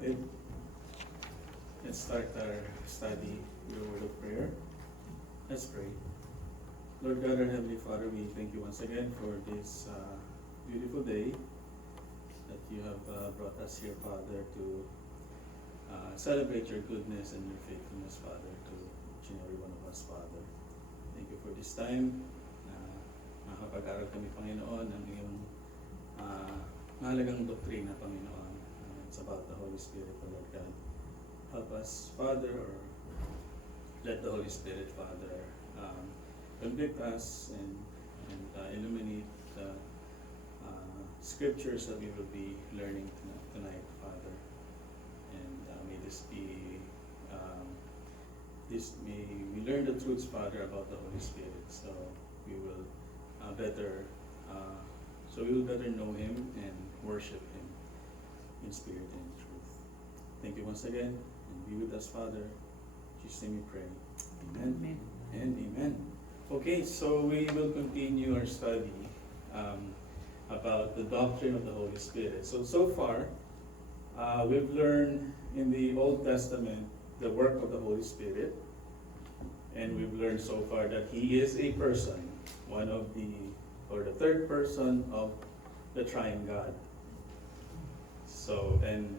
kapatid. Let's start our study with a word of prayer. Let's pray. Lord God, our Heavenly Father, we thank you once again for this beautiful day that you have brought us here, Father, to celebrate your goodness and your faithfulness, Father, to each and every one of us, Father. Thank you for this time na makapag-aral kami, Panginoon, ng iyong mahalagang doktrina, Panginoon. It's about the Holy Spirit, O Lord God. Help us, Father, or let the Holy Spirit, Father, convict us and illuminate the scriptures that we will be learning tonight, Father. And may this be, may we learn the truths, Father, about the Holy Spirit, so we will better know Him and worship Him in spirit and in truth. Thank you once again, and be with us, Father. In Jesus' name we pray. Amen. Amen. And amen. Okay, so we will continue our study about the doctrine of the Holy Spirit. So far, we've learned in the Old Testament the work of the Holy Spirit, and we've learned so far that He is a person, the third person of the Triune God. So, and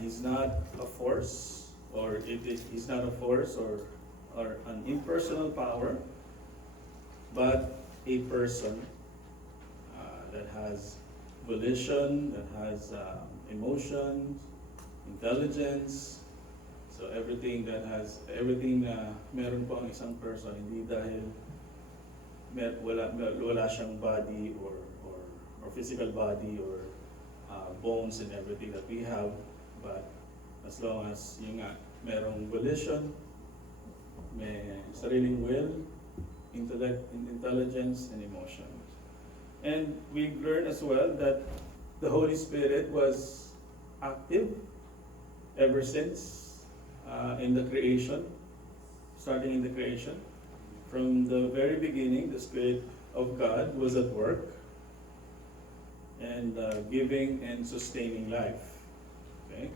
He's not a force, He's not a force or an impersonal power, but a person that has volition, that has emotions, intelligence. So everything na meron po ang isang person, hindi dahil wala siyang body or physical body or bones and everything that we have, but as long as yung nga merong volition, may sariling will, intellect, intelligence, and emotion. And we learned as well that the Holy Spirit was active ever since in the creation, starting in the creation. From the very beginning, the Spirit of God was at work and giving and sustaining life. Okay.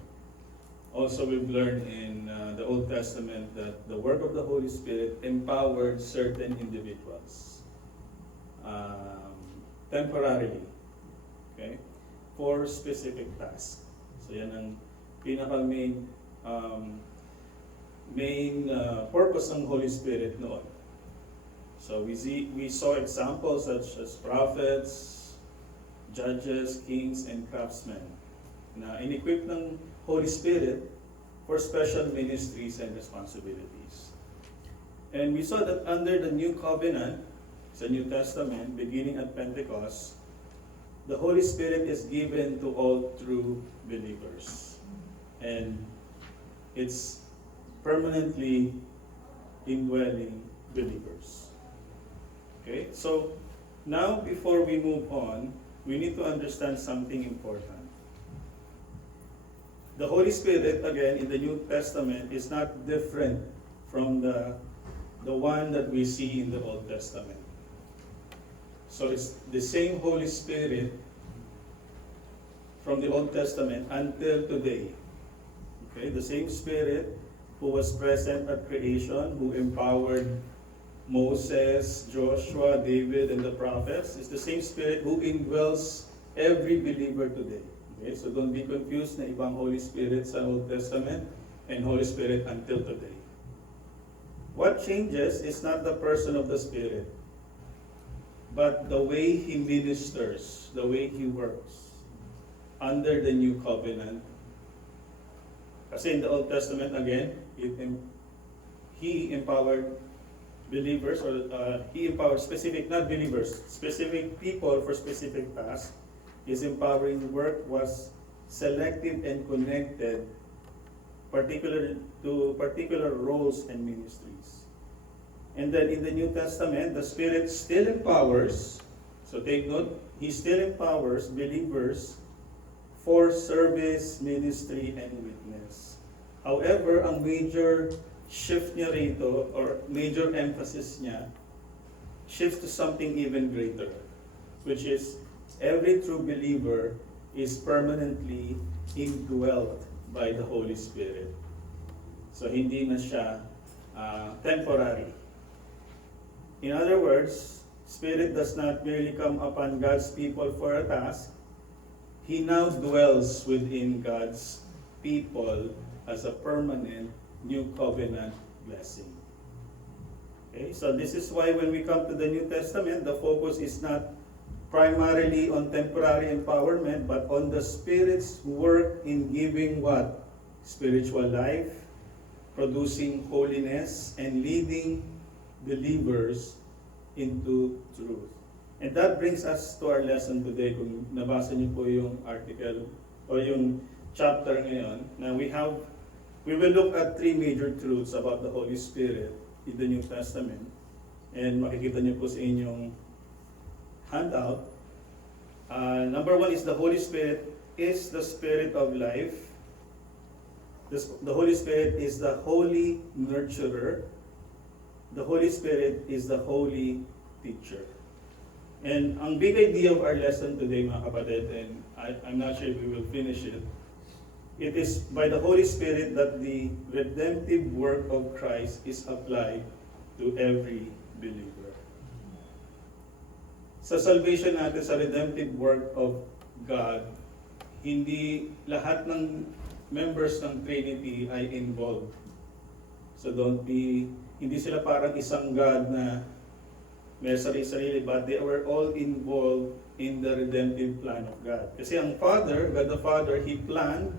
Also, we've learned in the Old Testament that the work of the Holy Spirit empowered certain individuals temporarily, okay, for specific tasks. So yan ang pinaka-main purpose ng Holy Spirit noon. So we saw examples such as prophets, judges, kings, and craftsmen na in-equip ng Holy Spirit for special ministries and responsibilities. And we saw that under the New Covenant, sa New Testament, beginning at Pentecost, the Holy Spirit is given to all true believers. And it's permanently indwelling believers. Okay, so now before we move on, we need to understand something important. The Holy Spirit, again, in the New Testament is not different from the one that we see in the Old Testament. So it's the same Holy Spirit from the Old Testament until today. Okay, the same Spirit who was present at creation, who empowered Moses, Joshua, David, and the prophets, is the same Spirit who indwells every believer today. Okay, so don't be confused na ibang Holy Spirit sa Old Testament and Holy Spirit until today. What changes is not the person of the Spirit, but the way He ministers, the way He works under the New Covenant. Kasi in the Old Testament, again, He empowered believers, or He empowered specific, not believers, specific people for specific tasks. His empowering work was selective and connected to particular roles and ministries. And then in the New Testament, the Spirit still empowers, so take note, He still empowers believers for service, ministry, and witness. However, ang major shift niya rito, or major emphasis niya, shifts to something even greater, which is every true believer is permanently indwelt by the Holy Spirit. So hindi na siya temporary. In other words, Spirit does not merely come upon God's people for a task. He now dwells within God's people as a permanent new covenant blessing. Okay, so this is why when we come to the New Testament, the focus is not primarily on temporary empowerment, but on the Spirit's work in giving what? Spiritual life, producing holiness, and leading believers into truth. And that brings us to our lesson today. Kung nabasa niyo po yung article o yung chapter ngayon, na we will look at three major truths about the Holy Spirit in the New Testament. And makikita niyo po sa inyong handout. Number one is the Holy Spirit is the Spirit of life. The Holy Spirit is the holy nurturer. The Holy Spirit is the holy teacher. And ang big idea of our lesson today, mga kapatid, and I'm not sure if we will finish it, it is by the Holy Spirit that the redemptive work of Christ is applied to every believer. Sa salvation natin, sa redemptive work of God, hindi lahat ng members ng Trinity ay involved. So hindi sila parang isang God na may sarili-sarili, but they were all involved in the redemptive plan of God. Kasi ang Father, God the Father, He planned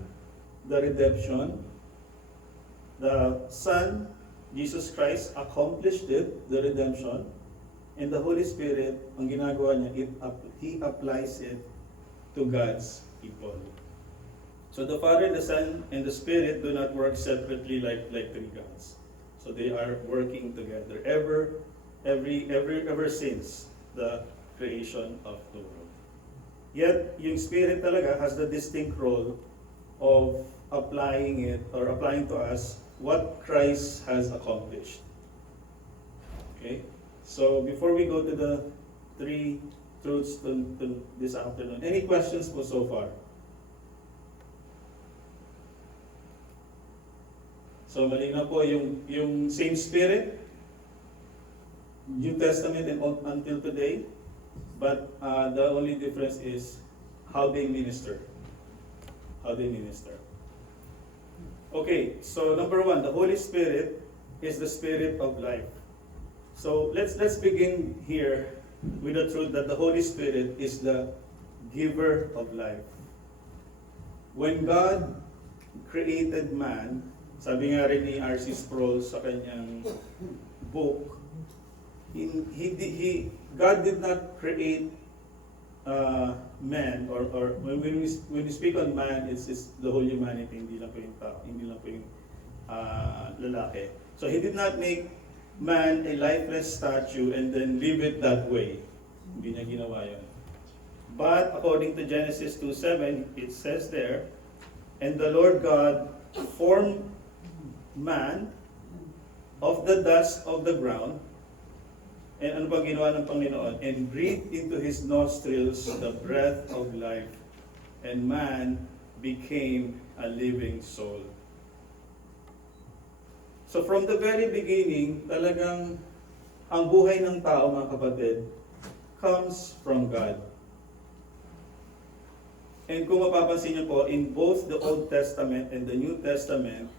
the redemption. The Son, Jesus Christ, accomplished it, the redemption. And the Holy Spirit, ang ginagawa niya, He applies it to God's people. So the Father, the Son, and the Spirit do not work separately like three gods. So they are working together ever since the creation of the world. Yet, yung Spirit talaga has the distinct role of applying to us what Christ has accomplished. Okay? So, before we go to the three truths to this afternoon, any questions po so far? So, malinaw po yung same Spirit, New Testament and until today, but the only difference is how they minister. Okay, so number one, the Holy Spirit is the Spirit of life. So let's begin here with the truth that the Holy Spirit is the giver of life. When God created man, sabi nga rin ni R.C. Sproul sa kanyang book, God did not create man, or when we speak on man, it's the whole humanity, hindi lang po yung tao, hindi lang po yung lalaki. So He did not make man a lifeless statue and then leave it that way. Hindi niya ginawa yun. But according to Genesis 2:7, it says there, and the Lord God formed man of the dust of the ground. And ano bang ginawa ng Panginoon? And breathed into his nostrils the breath of life. And man became a living soul. So from the very beginning, talagang ang buhay ng tao, mga kapatid, comes from God. And kung mapapansin niyo po, in both the Old Testament and the New Testament,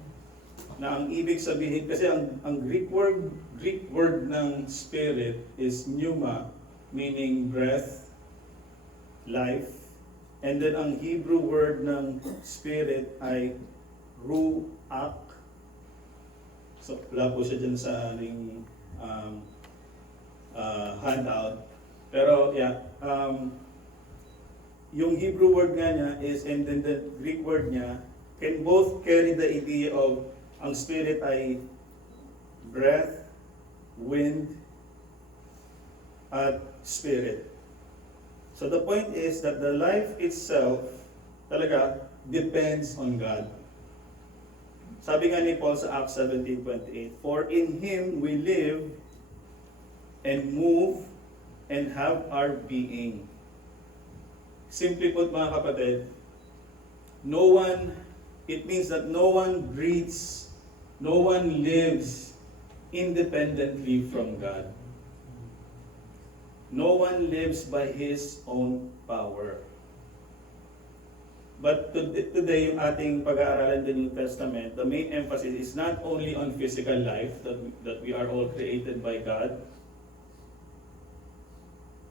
na ang ibig sabihin, kasi ang Greek word ng spirit is pneuma, meaning breath, life. And then ang Hebrew word ng spirit ay ruach. So wala po siya dyan sa ating handout. Pero yeah, yung Hebrew word nga niya is, and then the Greek word niya, can both carry the idea of ang spirit ay breath, wind, at spirit. So the point is that the life itself talaga depends on God. Sabi nga ni Paul sa Acts 17:28, for in Him we live and move and have our being. Simply put, mga kapatid, no one It means that no one breathes, no one lives independently from God. No one lives by his own power. But today, yung ating pag-aaralan ng New Testament, the main emphasis is not only on physical life, that we are all created by God.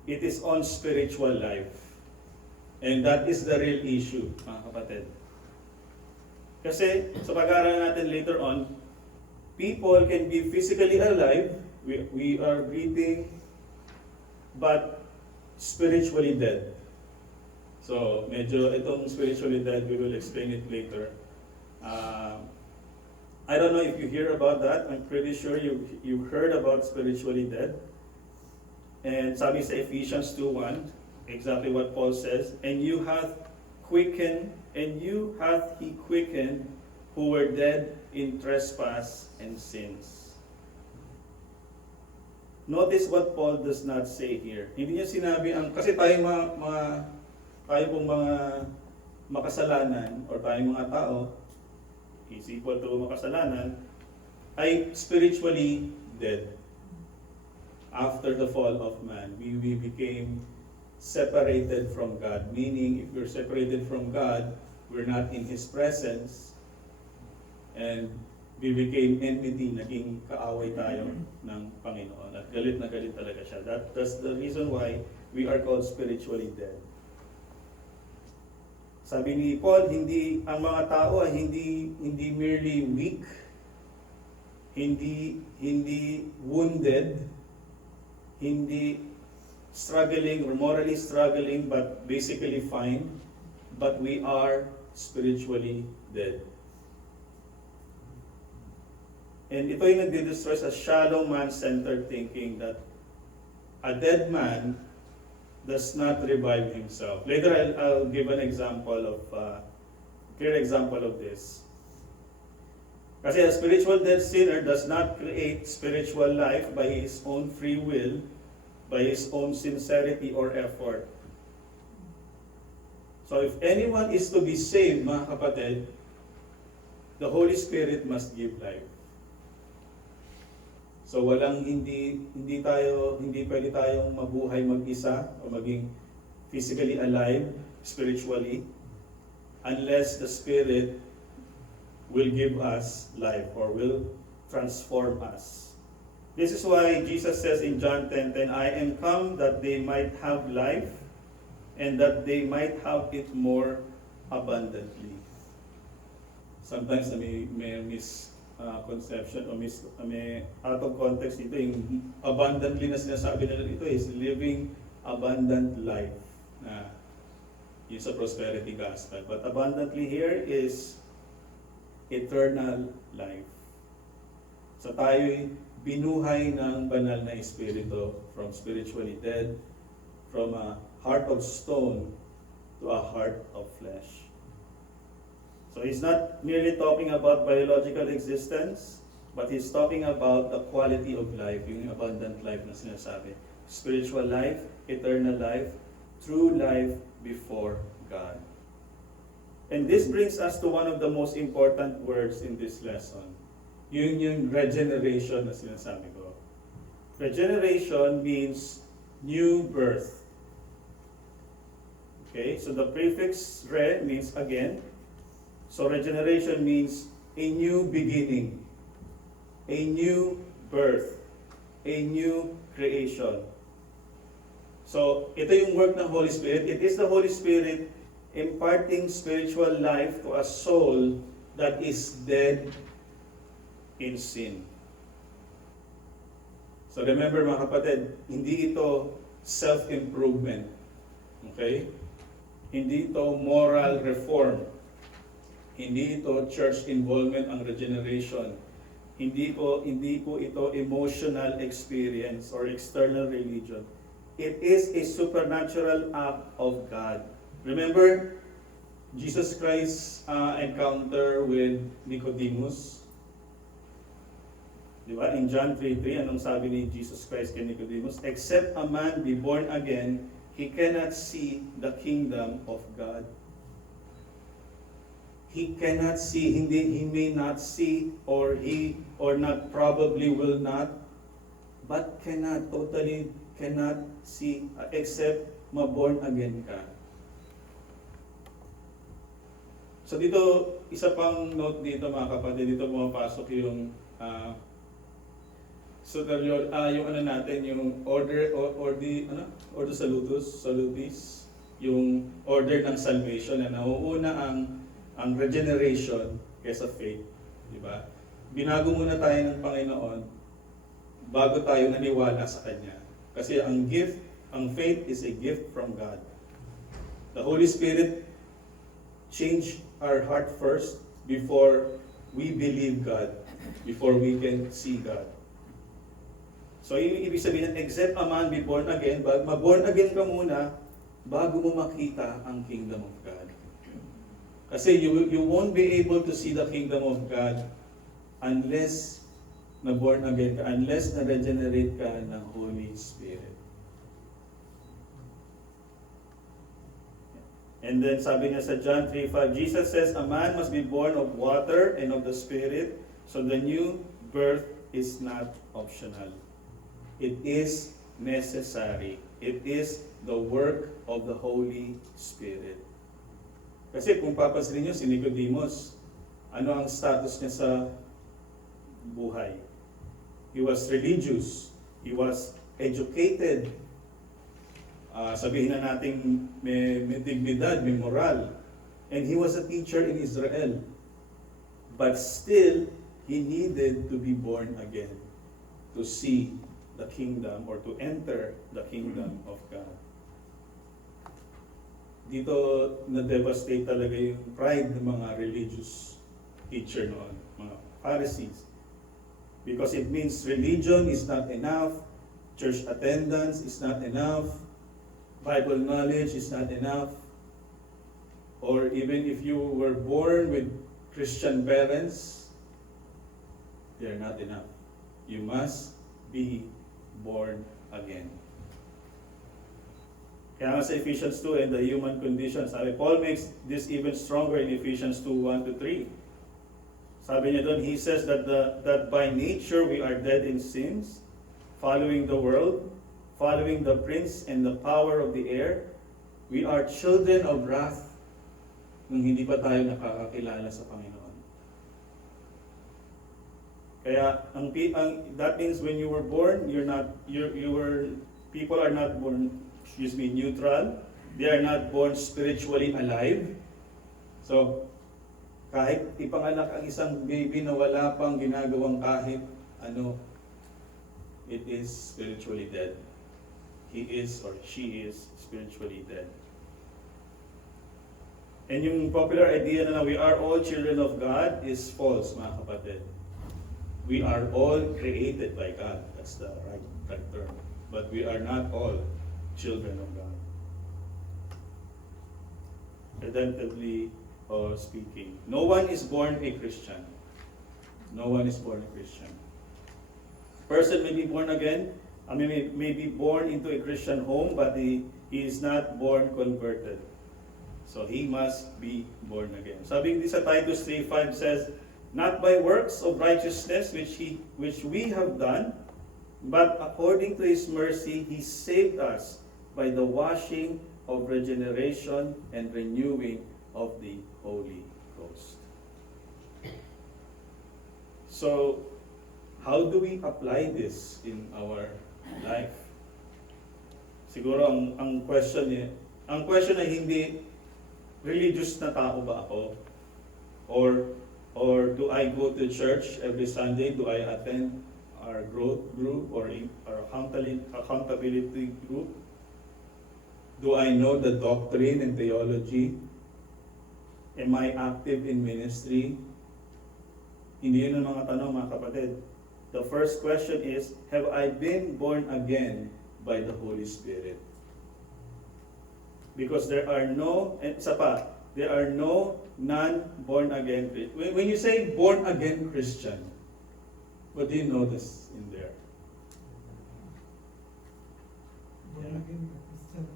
It is on spiritual life. And that is the real issue, mga kapatid. Kasi, sa pag-aaralan natin later on, people can be physically alive, we are breathing, but spiritually dead. So, medyo itong spiritually dead, we will explain it later. I don't know if you hear about that. I'm pretty sure you've heard about spiritually dead. And sabi sa Ephesians 2:1, exactly what Paul says, and you hath he quickened who were dead in trespass and sins. Notice what Paul does not say here. Hindi niya sinabi kasi tayo pong mga makasalanan or tayong mga tao is equal to makasalanan ay spiritually dead. After the fall of man, we became separated from God. Meaning, if we're separated from God, we're not in His presence, and we became enmity, naging kaaway tayo ng Panginoon. At galit na galit talaga siya. That's the reason why we are called spiritually dead. Sabi ni Paul, ang mga tao ay hindi merely weak, hindi wounded, hindi struggling or morally struggling, but basically fine, but we are spiritually dead. And ito yung nagdi-destroy sa shallow man-centered thinking that a dead man does not revive himself. Later I'll give an example of clear example of this. Kasi a spiritual dead sinner does not create spiritual life by his own free will, by his own sincerity or effort. So if anyone is to be saved, mga kapatid, the Holy Spirit must give life. So hindi pwede tayong mabuhay mag-isa o maging physically alive spiritually unless the Spirit will give us life or will transform us. This is why Jesus says in John 10:10, I am come that they might have life and that they might have it more abundantly. Sometimes may misconception o may out of context dito, yung abundantly na sinasabi nila dito is living abundant life. Yun sa prosperity gospel. But abundantly here is eternal life. So tayo'y binuhay ng banal na espiritu, from spiritually dead, from a heart of stone to a heart of flesh. So he's not merely talking about biological existence, but he's talking about the quality of life, yung abundant life na sinasabi. Spiritual life, eternal life, true life before God. And this brings us to one of the most important words in this lesson. Yung regeneration na sinasabi ko. Regeneration means new birth. Okay, so the prefix re means again. So regeneration means a new beginning, a new birth, a new creation. So ito yung work ng Holy Spirit. It is the Holy Spirit imparting spiritual life to a soul that is dead in sin. So remember mga kapatid, hindi ito self-improvement. Okay? Hindi ito moral reform. Hindi ito church involvement ang regeneration. Hindi po ito emotional experience or external religion. It is a supernatural act of God. Remember Jesus Christ's encounter with Nicodemus? Di ba? In John 3:3, anong sabi ni Jesus Christ kay Nicodemus? Except a man be born again, he cannot see the kingdom of God. he cannot see, he may not see, or he or not probably will not, but totally cannot see except ma-born again ka. So dito, isa pang note dito mga kapatid, dito pumapasok yung yung ano natin, yung ordo salutis, yung order ng salvation na nauuna ang regeneration kaysa faith, di ba? Binago muna tayo ng Panginoon bago tayo naniwala sa Kanya. Kasi ang faith is a gift from God. The Holy Spirit changed our heart first before we believe God, before we can see God. So, ibig sabihin, except a man be born again, ma-born again ka muna bago mo makita ang kingdom of God. Kasi you won't be able to see the kingdom of God unless na-born again ka, unless na-regenerate ka ng Holy Spirit. And then sabi niya sa John 3:5, Jesus says, a man must be born of water and of the Spirit, so the new birth is not optional. It is necessary. It is the work of the Holy Spirit. Kasi kung papansin niyo si Nicodemus, ano ang status niya sa buhay? He was religious. He was educated. Sabihin na natin may dignidad, may moral. And he was a teacher in Israel. But still, he needed to be born again to see the kingdom or to enter the kingdom of God. Dito na-devastate talaga yung pride ng mga religious teacher noon, mga Pharisees. Because it means religion is not enough, church attendance is not enough, Bible knowledge is not enough, or even if you were born with Christian parents, they are not enough. You must be born again. Kaya nga sa Ephesians 2 and the human condition, sabi, Paul makes this even stronger in Ephesians 2:1-3. Sabi niya doon, he says that that by nature we are dead in sins, following the world, following the prince and the power of the air. We are children of wrath nung hindi pa tayo nakakakilala sa Panginoon. Kaya that means when you were born, people are not born, neutral. They are not born spiritually alive. So, kahit ipanganak ang isang baby na wala pang ginagawang kahit ano, it is spiritually dead. He is or she is spiritually dead. And yung popular idea na we are all children of God is false, mga kapatid. We are all created by God. That's the right term. But we are not all children of God. Redemptively speaking. No one is born a Christian. No one is born a Christian. Person may be born again, may be born into a Christian home, but he is not born converted. So he must be born again. Sabi sa Titus 3:5 says, not by works of righteousness which we have done, but according to His mercy, He saved us by the washing of regeneration and renewing of the Holy Ghost. So, how do we apply this in our life? Siguro ang question ay hindi religious na tao ba ako? Or do I go to church every Sunday? Do I attend our growth group or our accountability group? Do I know the doctrine and theology? Am I active in ministry? Hindi yun ang mga tanong, mga kapatid. The first question is, have I been born again by the Holy Spirit? Because there are no non-born again Christian. When you say born again Christian, what do you notice in there? Born again Christian.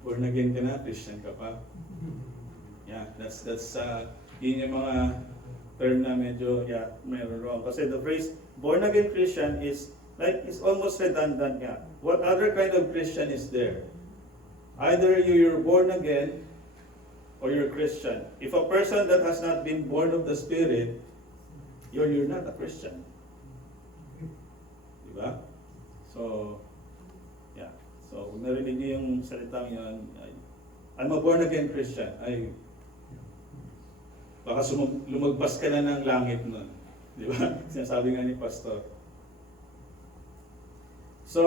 Born again ka na, Christian ka pa. Yeah, that's Yun yung mga term na medyo, meron wrong. Kasi the phrase born again Christian is almost redundant nga. What other kind of Christian is there? Either you're born again or you're Christian. If a person that has not been born of the Spirit, you're not a Christian. Diba? So, yeah. So, kung narinig niyo yung salitang yun, I'm a born again Christian, baka lumagpas ka na ng langit nun. Di ba? Sinasabi nga ni Pastor. So,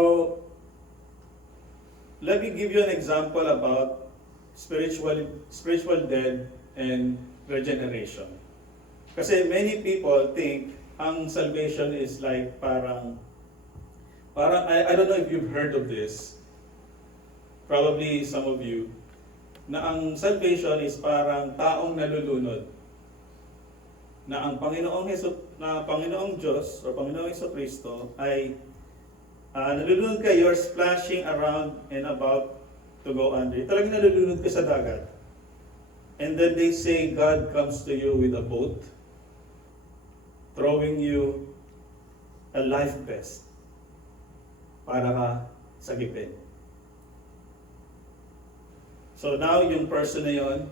let me give you an example about spiritual dead and regeneration. Kasi many people think ang salvation is like parang I don't know if you've heard of this. Probably some of you, na ang salvation is parang taong nalulunod. Na ang Panginoong Diyos o Panginoong Jesucristo ay nalulunod ka, you're splashing around and about to go under. Talagang nalulunod ka sa dagat. And then they say God comes to you with a boat, throwing you a life vest para ka sagipin. So now yung person na yon,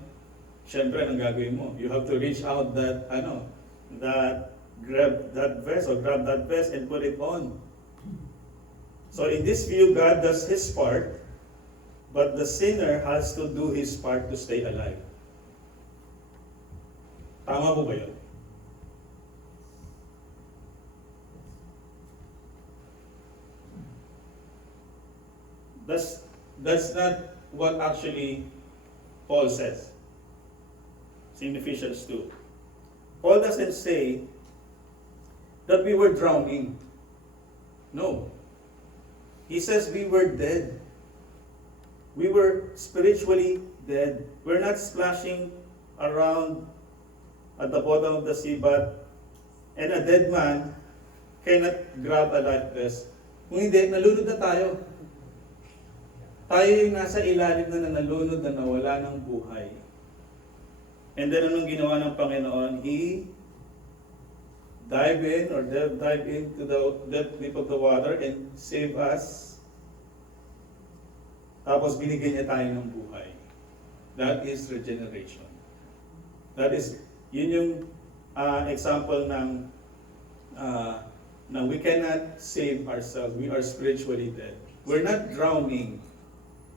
syempre anong gagawin mo? You have to reach out grab that vest and put it on. So in this view, God does His part, but the sinner has to do his part to stay alive. Tama po ba yun? That's not what actually Paul says. It's in Ephesians 2. Paul doesn't say that we were drowning. No. He says we were dead. We were spiritually dead. We're not splashing around at the bottom of the sea, and a dead man cannot grab a life vest. Kung hindi, nalunod na tayo. Tayo yung nasa ilalim na nalunod na nawala ng buhay. And then anong ginawa ng Panginoon? He dive into the depth of the water and save us. Tapos binigyan niya tayo ng buhay. That is regeneration. Yun yung example ng we cannot save ourselves. We are spiritually dead. We're not drowning,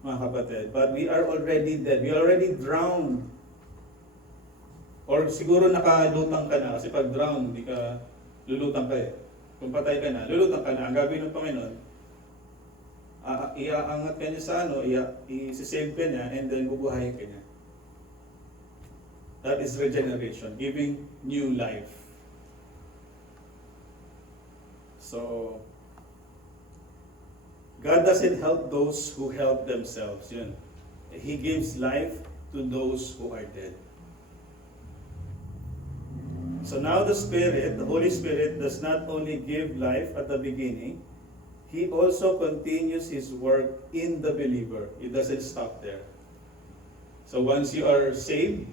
mga kapatid, but we are already dead. We are already drowned. Or siguro nakalutang ka na, kasi pag drown, hindi ka lulutang ka eh. Kung patay ka na, lulutang ka na. Ang gagawin ng Panginoon, iaangat ka niya sa i-save ka niya, and then bubuhayin ka niya. That is regeneration, giving new life. So, God doesn't help those who help themselves. Yun. He gives life to those who are dead. So now the Holy Spirit does not only give life at the beginning, He also continues His work in the believer. It doesn't stop there. So once you are saved,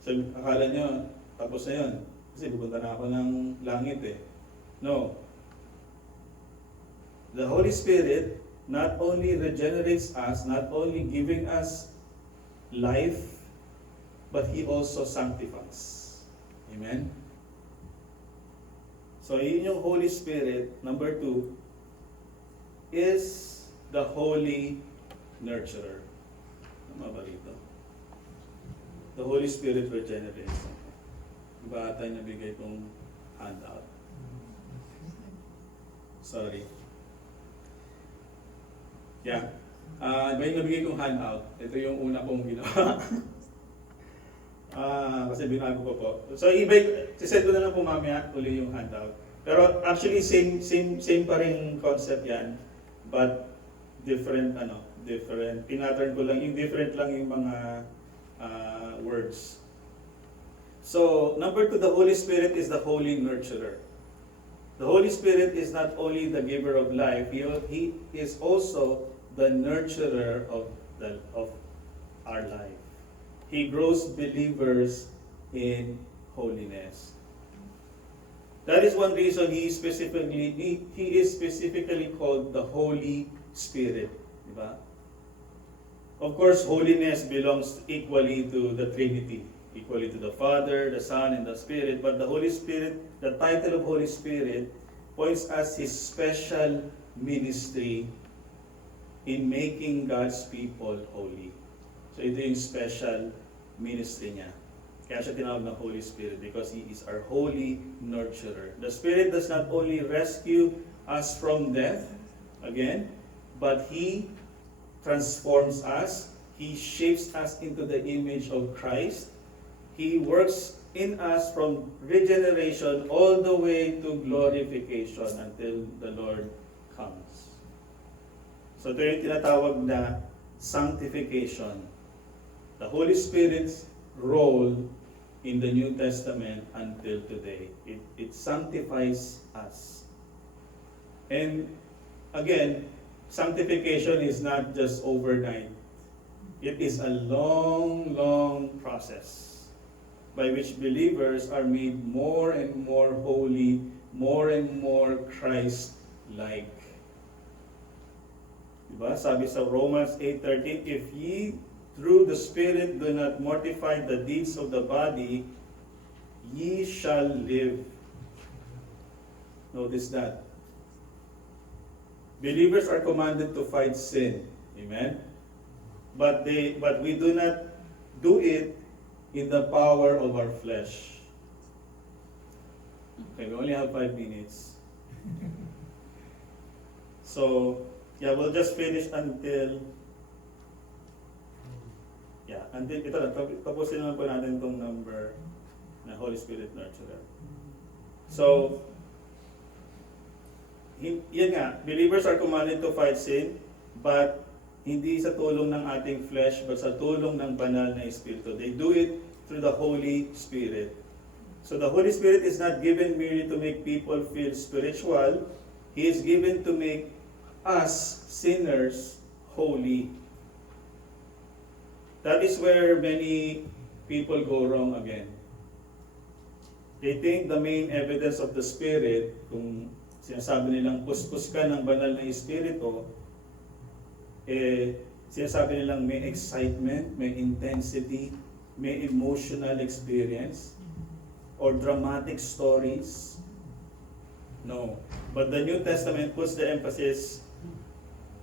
so akala nyo, tapos na yun. Kasi pupunta na ako ng langit eh. No. The Holy Spirit not only regenerates us, not only giving us life, but He also sanctifies. Amen? So yun yung Holy Spirit, number 2, is the Holy Nurturer. Tama ba rito? The Holy Spirit regenerates. Iba ata yung nabigay kong handout. Sorry. Yeah. Iba yung nabigay kong handout. Ito yung una kong ginawa. Kasi binago ko po. So sisend ko na lang po mamaya uli yung handout. Pero actually same pa rin concept yan, but different pinattern ko lang, yung different lang yung mga words. So number 2, the Holy Spirit is the Holy Nurturer. The Holy Spirit is not only the giver of life, He is also the nurturer of our life. He grows believers in holiness. That is one reason he is specifically called the Holy Spirit. Diba? Of course, holiness belongs equally to the Trinity, equally to the Father, the Son, and the Spirit. But the Holy Spirit, the title of Holy Spirit, points us his special ministry in making God's people holy. So ito yung special ministry niya. Kaya siya tinawag na Holy Spirit because He is our holy nurturer. The Spirit does not only rescue us from death, again, but He transforms us. He shapes us into the image of Christ. He works in us from regeneration all the way to glorification until the Lord comes. So ito yung tinatawag na sanctification. The Holy Spirit's role in the New Testament until today. It sanctifies us. And again, sanctification is not just overnight. It is a long, long process by which believers are made more and more holy, more and more Christ-like. Diba? Sabi sa Romans 8:13, if ye through the Spirit do not mortify the deeds of the body, ye shall live. Notice that. Believers are commanded to fight sin. Amen? But we do not do it in the power of our flesh. Okay, we only have 5 minutes. So, yeah, we'll just finish until ito lang, tapusin naman po natin itong number na Holy Spirit Nurturer. So, yan nga, believers are commanded to fight sin, but hindi sa tulong ng ating flesh, but sa tulong ng banal na Espiritu. They do it through the Holy Spirit. So the Holy Spirit is not given merely to make people feel spiritual. He is given to make us sinners holy. That is where many people go wrong again. They think the main evidence of the Spirit, kung sinasabi nilang puspos ka ng banal na Espiritu, sinasabi nilang may excitement, may intensity, may emotional experience, or dramatic stories. No. But the New Testament puts the emphasis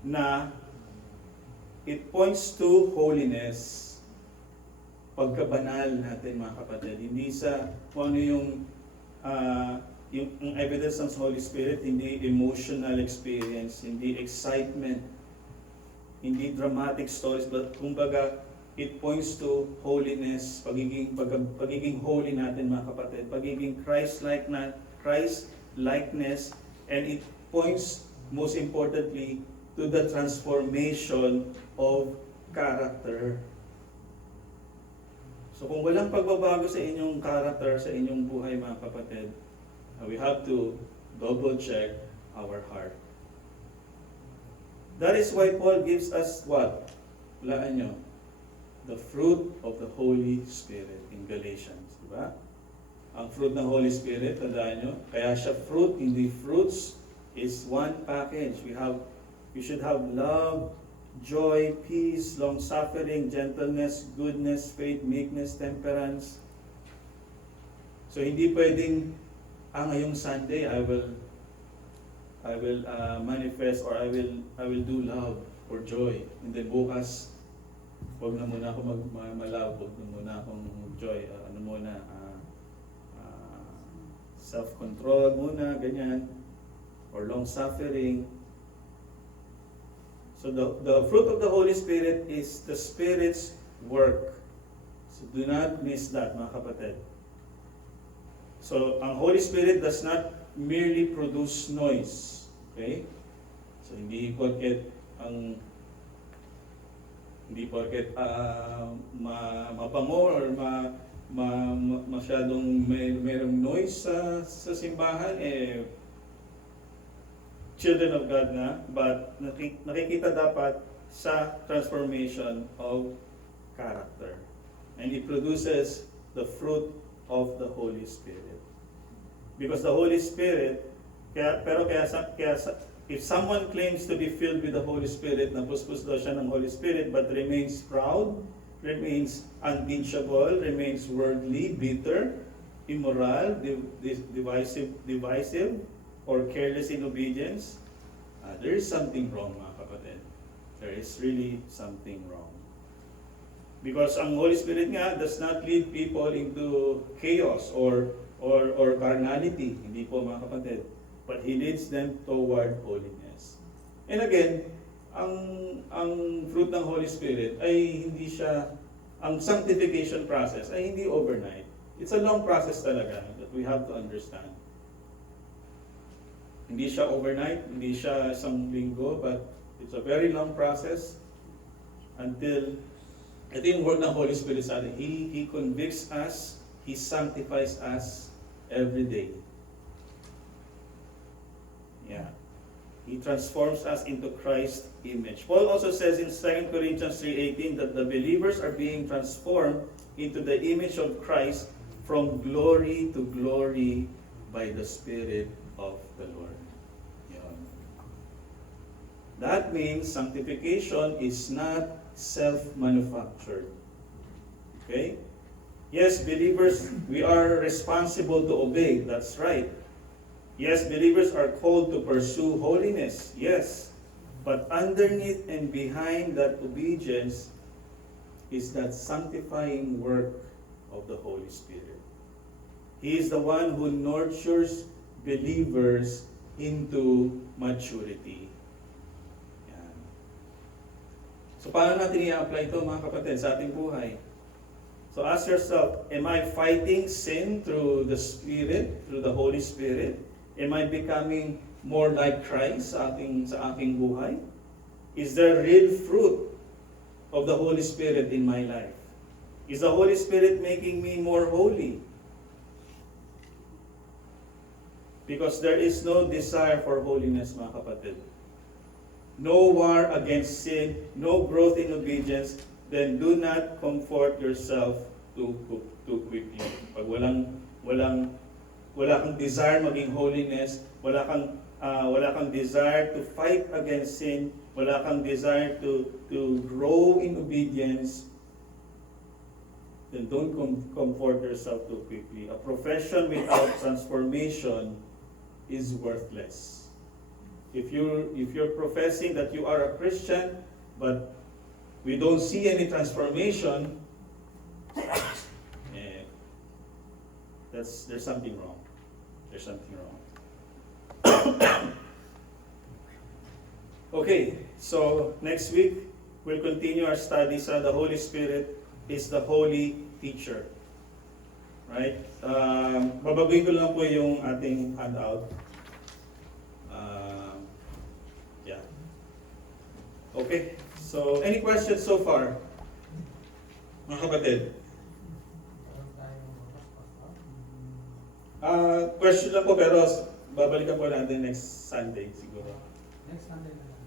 na it points to holiness. Pagkabanal natin, mga kapatid. Hindi sa kung ano yung evidence ng Holy Spirit, hindi emotional experience, hindi excitement, hindi dramatic stories, but kumbaga, it points to holiness, pagiging holy natin, mga kapatid, pagiging Christ-likeness, and it points, most importantly, to the transformation of character. So kung walang pagbabago sa inyong character, sa inyong buhay, mga kapatid, we have to double check our heart. That is why Paul gives us what? Walaan nyo? The fruit of the Holy Spirit in Galatians. Diba? Ang fruit ng Holy Spirit, tandaan nyo, kaya siya fruit, hindi fruits, is one package. We should have love, joy, peace, long-suffering, gentleness, goodness, faith, meekness, temperance. So hindi pwedeng, ngayong Sunday I will manifest or I will do love or joy. And then bukas, wag na muna ako mag-love, wag na muna akong joy. Self-control muna, ganyan, or long-suffering. So the fruit of the Holy Spirit is the Spirit's work. So do not miss that, mga kapatid. So ang Holy Spirit does not merely produce noise. Okay? So hindi porket mabango or masyadong mayroong noise sa simbahan, children of God na, but nakikita dapat sa transformation of character. And it produces the fruit of the Holy Spirit. Because the Holy Spirit, if someone claims to be filled with the Holy Spirit, na puspos daw siya ng Holy Spirit, but remains proud, remains unteachable, remains worldly, bitter, immoral, divisive, or careless in obedience, there is something wrong, mga kapatid. There is really something wrong. Because ang Holy Spirit nga does not lead people into chaos or carnality. Hindi po, mga kapatid. But He leads them toward holiness. And again, ang fruit ng Holy Spirit ay hindi siya, ang sanctification process ay hindi overnight. It's a long process talaga that we have to understand. Hindi siya overnight, hindi siya isang linggo, but it's a very long process until ito yung work ng Holy Spirit sa atin. He convicts us, He sanctifies us every day. Yeah. He transforms us into Christ's image. Paul also says in 2 Corinthians 3:18 that the believers are being transformed into the image of Christ from glory to glory by the Spirit of the Lord. Yeah. That means sanctification is not self-manufactured. Okay? Yes, believers, we are responsible to obey. That's right. Yes, believers are called to pursue holiness. Yes. But underneath and behind that obedience is that sanctifying work of the Holy Spirit. He is the one who nurtures believers into maturity. Yan. So paano natin i-apply ito, mga kapatid, sa ating buhay? So ask yourself, am I fighting sin through the Spirit, through the Holy Spirit? Am I becoming more like Christ sa aking buhay? Is there real fruit of the Holy Spirit in my life? Is the Holy Spirit making me more holy? Because there is no desire for holiness, mga kapatid. No war against sin, no growth in obedience, then do not comfort yourself too quickly. Pag wala kang desire maging holiness, wala kang desire to fight against sin, wala kang desire to grow in obedience, then don't comfort yourself too quickly. A profession without transformation is worthless. If you're professing that you are a Christian, but we don't see any transformation, there's something wrong. There's something wrong. Okay, so next week we'll continue our studies on the Holy Spirit is the holy teacher. Right? Babaguhin ko lang po yung ating handout. Yeah. Okay. So, any questions so far? Mga kapatid? Question lang po, pero babalikan po natin next Sunday siguro. Next Sunday na lang.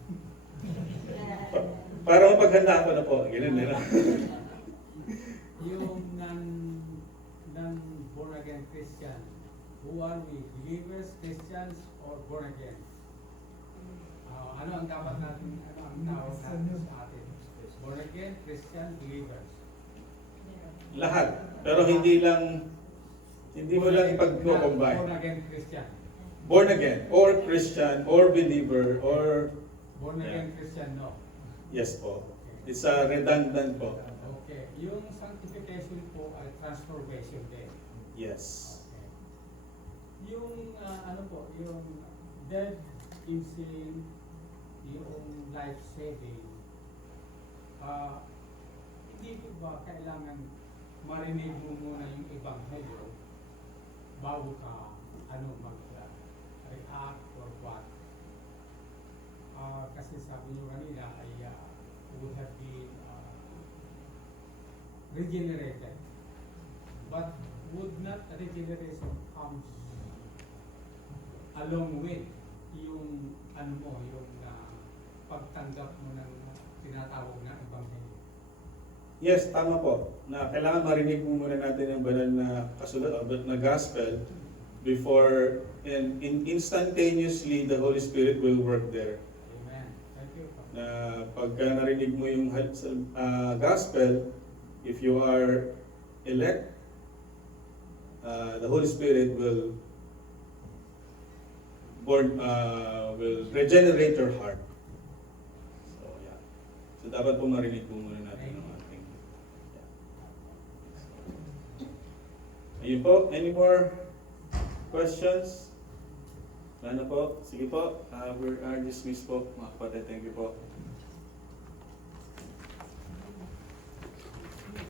Para mapaghandaan ko na po. Ganun nila. Yung non-born again Christian, who are we? Believers, Christians, or born again? Ano ang dapat natin, ano ang tawag natin sa atin? Born again, Christian, believers. Lahat. Pero hindi mo lang ipag-combine. Born again Christian. Born again, or Christian, or believer, or... Born again Christian, no. Yes po. It's a redundant po. Okay. Yung sanctification po ay transformation din. Yes. Okay. Yung ano po, yung dead in sin, yung life saving, hindi po ba kailangan marinig mo muna yung ebanghelyo bago ka mag-react or what? Kasi sabi nyo kanina ay would have been regenerated. But would not regeneration comes along with yung yung pagtanggap mo ng tinatawag na ebanghelyo? Yes, tama po. Na kailangan marinig mo muna natin yung banal na kasulat o na gospel before and instantaneously the Holy Spirit will work there. Amen. Thank you. Na pagka narinig mo yung gospel, if you are elect, the Holy Spirit will regenerate your heart. So yeah. So dapat po marinig po muna natin ang ating. Yeah. Ayun po. Any more questions? Wala na po. Sige po. We are dismissed po mga kapatid. Thank you po.